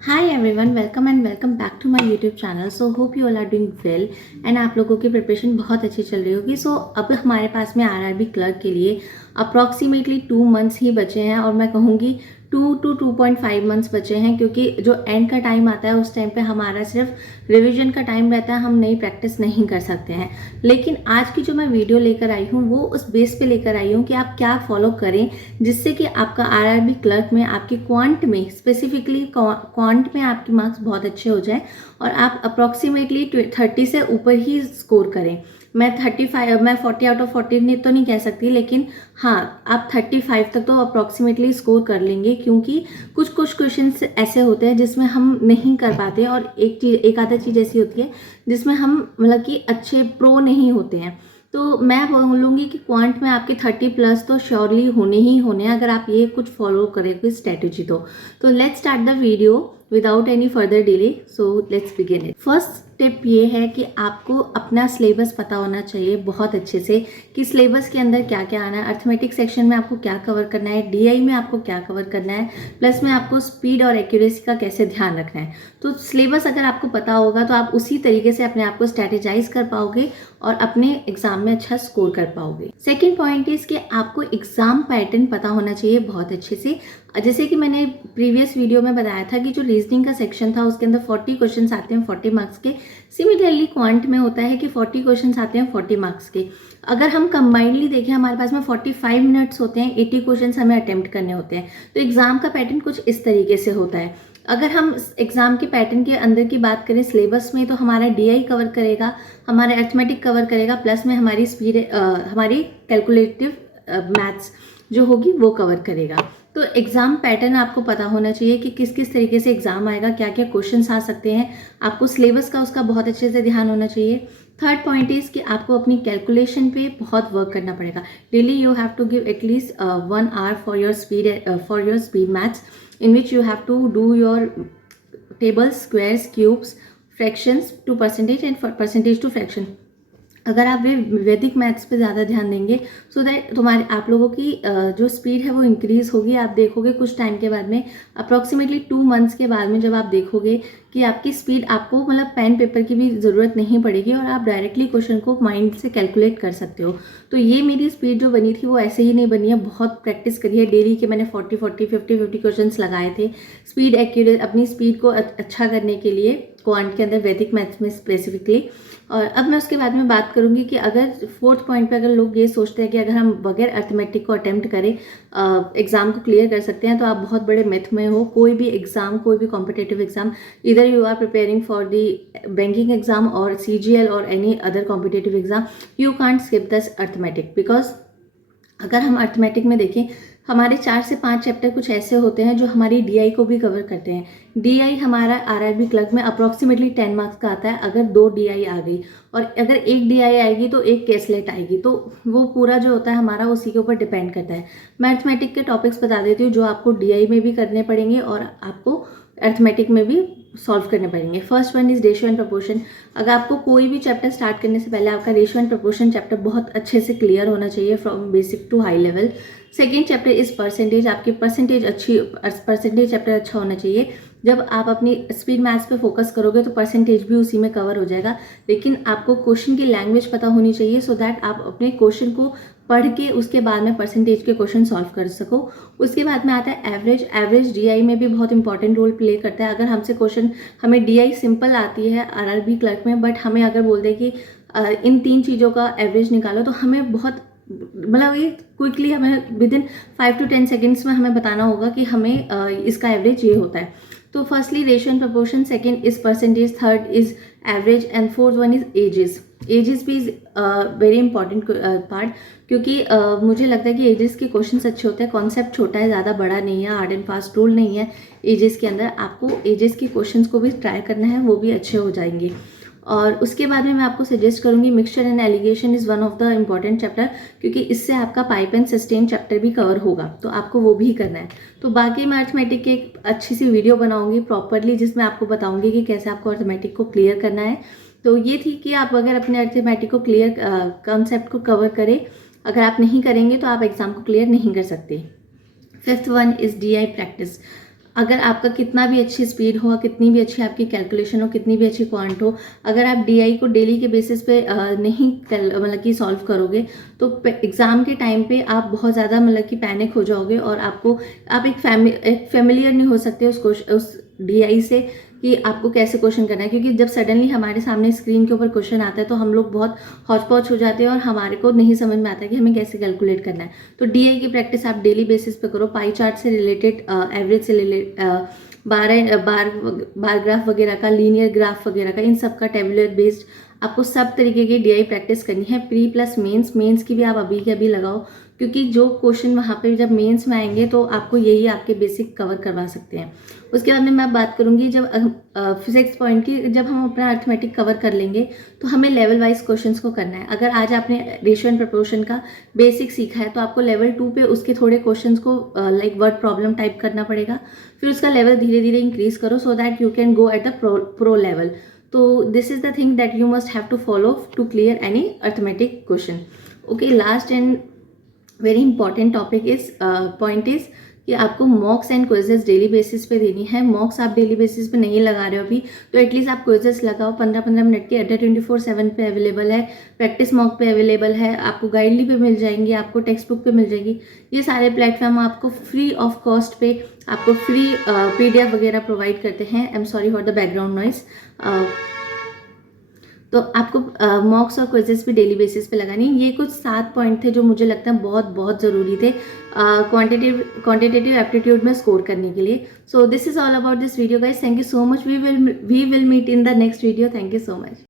Hi everyone, welcome back to my YouTube channel. So hope you all are doing well and आप लोगों की preparation बहुत अच्छी चल रही होगी। सो अब हमारे पास में आरआरबी क्लर्क के लिए अप्रॉक्सीमेटली 2 मंथ्स ही बचे हैं, और मैं कहूँगी 2 to 2.5 मंथ्स बचे हैं, क्योंकि जो एंड का टाइम आता है उस टाइम पे हमारा सिर्फ रिवीजन का टाइम रहता है, हम नई प्रैक्टिस नहीं कर सकते हैं। लेकिन आज की जो मैं वीडियो लेकर आई हूँ वो उस बेस पे लेकर आई हूँ कि आप क्या फॉलो करें जिससे कि आपका आरआरबी क्लर्क में आपके क्वांट में स्पेसिफिकली क्वांट में आपके मार्क्स बहुत अच्छे हो जाए और आप अप्रॉक्सीमेटली 30 से ऊपर ही स्कोर करें। मैं 35, मैं 40 आउट ऑफ 40 तो नहीं कह सकती, लेकिन हाँ, आप 35 तक तो अप्रॉक्सीमेटली स्कोर कर लेंगे, क्योंकि कुछ कुछ क्वेश्चन ऐसे होते हैं जिसमें हम नहीं कर पाते, और एक आधा चीज़ ऐसी होती है जिसमें हम मतलब कि अच्छे प्रो नहीं होते हैं। तो मैं बोलूँगी कि क्वांट में आपके 30+ तो श्योरली होने ही होने हैं, अगर आप ये कुछ फॉलो करें कोई स्ट्रेटेजी। तो let's start the video without any further delay. So let's begin it. First tip ये है कि आपको अपना सिलेबस पता होना चाहिए बहुत अच्छे से, कि सिलेबस के अंदर क्या क्या आना है। अर्थमेटिक सेक्शन में आपको क्या कवर करना है, डीआई में आपको क्या कवर करना है, प्लस में आपको स्पीड और एक्यूरेसी का कैसे ध्यान रखना है। तो सिलेबस अगर आपको पता होगा तो आप उसी तरीके से अपने आप को स्ट्रेटेजाइज कर पाओगे और अपने एग्जाम में अच्छा स्कोर कर पाओगे। सेकेंड पॉइंट इज कि आपको एग्जाम पैटर्न पता होना चाहिए बहुत अच्छे से। जैसे कि मैंने प्रीवियस वीडियो में बताया था कि जो रीजनिंग का सेक्शन था उसके अंदर 40 क्वेश्चन आते हैं 40 मार्क्स के। सिमिलरली क्वांट में होता है कि 40 क्वेश्चन आते हैं 40 मार्क्स के। अगर हम कंबाइंडली देखें, हमारे पास में 45 मिनट्स होते हैं, 80 क्वेश्चन हमें अटेम्प्ट करने होते हैं। तो एग्जाम का पैटर्न कुछ इस तरीके से होता है। अगर हम एग्जाम के पैटर्न के अंदर की बात करें सिलेबस में, तो हमारा डीआई कवर करेगा, हमारा अर्थमेटिक कवर करेगा, प्लस में हमारी स्पीड हमारी कैलकुलेटिव मैथ्स जो होगी वो कवर करेगा। तो एग्जाम पैटर्न आपको पता होना चाहिए कि किस किस तरीके से एग्जाम आएगा, क्या क्या क्वेश्चंस आ सकते हैं। आपको सिलेबस का उसका बहुत अच्छे से ध्यान होना चाहिए। थर्ड पॉइंट इज कि आपको अपनी कैलकुलेशन पे बहुत वर्क करना पड़ेगा। Daily you have to give at least 1 hour for your speed maths, in which you have to do your tables, squares, cubes, fractions to percentage and percentage to fraction। अगर आप वैदिक मैथ्स पे ज़्यादा ध्यान देंगे सो दैट आप लोगों की जो स्पीड है वो इंक्रीज़ होगी। आप देखोगे कुछ टाइम के बाद में, अप्रॉक्सीमेटली 2 मंथ्स के बाद में, जब आप देखोगे कि आपकी स्पीड, आपको मतलब पेन पेपर की भी ज़रूरत नहीं पड़ेगी और आप डायरेक्टली क्वेश्चन को माइंड से कैलकुलेट कर सकते हो। तो ये मेरी स्पीड जो बनी थी वो ऐसे ही नहीं बनी है, बहुत प्रैक्टिस करी है डेली के। मैंने 40 क्वेश्चन लगाए थे स्पीड एक्यूरेट, अपनी स्पीड को अच्छा करने के लिए क्वांट के अंदर, वैदिक मैथ्स में स्पेसिफिकली। और अब मैं उसके बाद में बात करूंगी कि अगर फोर्थ पॉइंट पे अगर लोग ये सोचते हैं कि अगर हम बगैर अर्थमेटिक को अटेम्प्ट करें एग्जाम को क्लियर कर सकते हैं, तो आप बहुत बड़े मिथ में हो। कोई भी एग्जाम, कोई भी कॉम्पिटेटिव एग्जाम, इधर you are preparing for the banking exam और सीजीएल और any other competitive exam, you can't skip this arithmetic. Because अगर हम अर्थमेटिक में देखें, हमारे 4 से 5 चैप्टर कुछ ऐसे होते हैं जो हमारी डीआई को भी कवर करते हैं। डीआई हमारा आरआरबी क्लर्क में अप्रॉक्सीमेटली 10 मार्क्स का आता है। अगर 2 डीआई आ गई और अगर 1 डीआई आएगी तो 1 केसलेट आएगी, तो वो पूरा जो होता है हमारा उसी के ऊपर डिपेंड करता है। मैं अर्थमेटिक के टॉपिक्स बता देती हूँ जो आपको डीआई में भी करने पड़ेंगे और आपको अर्थमेटिक में भी सॉल्व करने पड़ेंगे। First one is ratio and proportion. अगर आपको कोई भी चैप्टर स्टार्ट करने से पहले आपका रेशियो एंड प्रोपोर्शन चैप्टर बहुत अच्छे से क्लियर होना चाहिए from basic to high level. Second chapter is percentage. आपकी परसेंटेज चैप्टर अच्छा होना चाहिए। जब आप अपनी स्पीड मैथ्स पे फोकस करोगे तो परसेंटेज भी उसी में कवर हो जाएगा, लेकिन आपको क्वेश्चन की लैंग्वेज पता होनी चाहिए सो दैट आप अपने क्वेश्चन को पढ़ के उसके बाद में परसेंटेज के क्वेश्चन सॉल्व कर सको। उसके बाद में आता है एवरेज। एवरेज डीआई में भी बहुत इंपॉर्टेंट रोल प्ले करता है। अगर हमसे क्वेश्चन, हमें डीआई सिंपल आती है आरआरबी क्लर्क में, बट हमें अगर बोल दे कि इन 3 चीज़ों का एवरेज निकालो, तो हमें बहुत मतलब ये क्विकली हमें विद इन 5 to 10 सेकेंड्स में हमें बताना होगा कि हमें इसका एवरेज ये होता है। तो firstly ratio and proportion, second is percentage, third is average and fourth one is ages. Ages भी इज वेरी इंपॉर्टेंट पार्ट, क्योंकि मुझे लगता है कि एजेस के क्वेश्चंस अच्छे होते हैं। कॉन्सेप्ट छोटा है, ज़्यादा बड़ा नहीं है, हार्ड एंड फास्ट रूल नहीं है एजेस के अंदर। आपको एजेस के क्वेश्चंस को भी ट्राई करना है, वो भी अच्छे हो जाएंगे। और उसके बाद में मैं आपको सजेस्ट करूंगी mixture and allegation is one of the important chapter, क्योंकि इससे आपका पाइप एंड सस्टेन चैप्टर भी कवर होगा, तो आपको वो भी करना है। तो बाकी मैं अर्थमेटिक की एक अच्छी सी वीडियो बनाऊंगी प्रॉपरली, जिसमें आपको बताऊंगी कि कैसे आपको अर्थमेटिक को क्लियर करना है। तो ये थी कि आप अगर अपने अर्थमेटिक को क्लियर कॉन्सेप्ट को कवर करें, अगर आप नहीं करेंगे तो आप एग्जाम को क्लियर नहीं कर सकते। Fifth one is DI practice. अगर आपका कितना भी अच्छी स्पीड हो, कितनी भी अच्छी आपकी कैलकुलेशन हो, कितनी भी अच्छी क्वांट हो, अगर आप डीआई को डेली के बेसिस पे नहीं मतलब कि सॉल्व करोगे, तो एग्ज़ाम के टाइम पे आप बहुत ज़्यादा मतलब कि पैनिक हो जाओगे और आप एक फैमिलियर नहीं हो सकते उस डीआई से कि आपको कैसे क्वेश्चन करना है, क्योंकि जब सडनली हमारे सामने स्क्रीन के ऊपर क्वेश्चन आता है तो हम लोग बहुत हौच पौच हो जाते हैं और हमारे को नहीं समझ में आता कि हमें कैसे कैलकुलेट करना है। तो डीआई की प्रैक्टिस आप डेली बेसिस पे करो, पाई चार्ट से रिलेटेड, एवरेज से रिलेटेड, बार ग्राफ वगैरह का, लीनियर ग्राफ वगैरह का, इन सब का टेबुलर बेस्ड आपको सब तरीके की डीआई प्रैक्टिस करनी है। प्री प्लस मेंस की भी आप अभी के अभी लगाओ, क्योंकि जो क्वेश्चन वहाँ पे जब मेंस में आएंगे तो आपको यही आपके बेसिक कवर करवा सकते हैं। उसके बाद में मैं बात करूँगी जब फिजिक्स पॉइंट की, जब हम अपना अर्थमेटिक कवर कर लेंगे तो हमें लेवल वाइज क्वेश्चंस को करना है। अगर आज आपने रेशियो एंड प्रोपोर्शन का बेसिक सीखा है तो आपको लेवल 2 पे उसके थोड़े क्वेश्चंस को लाइक वर्ड प्रॉब्लम टाइप करना पड़ेगा, फिर उसका लेवल धीरे धीरे इंक्रीज करो so that you can go at the pro level. तो this is the thing that you must have to follow to clear any arithmetic question. Okay, last and very important topic is point is कि आपको mocks and quizzes daily basis पे देनी है। मॉक्स आप daily basis पे नहीं लगा रहे हो अभी, तो एटलीस्ट आप क्विजेस लगाओ 15-15 मिनट के, अड्डा 24/7 पे अवेलेबल है, प्रैक्टिस मॉक पे अवेलेबल है, आपको गाइडली पे मिल जाएंगी, आपको टेक्स्ट बुक पे मिल जाएगी। ये सारे प्लेटफॉर्म आपको फ्री ऑफ कॉस्ट पे आपको फ्री पीडीएफ वगैरह प्रोवाइड करते हैं। I am sorry for the background noise. तो आपको मॉक्स और क्विजेस भी डेली बेसिस पे लगानी। ये कुछ 7 पॉइंट थे जो मुझे लगता है बहुत बहुत ज़रूरी थे क्वांटिटेटिव एप्टीट्यूड में स्कोर करने के लिए। So this is all about this video guys, thank you so much. We will meet in the next video. Thank you so much.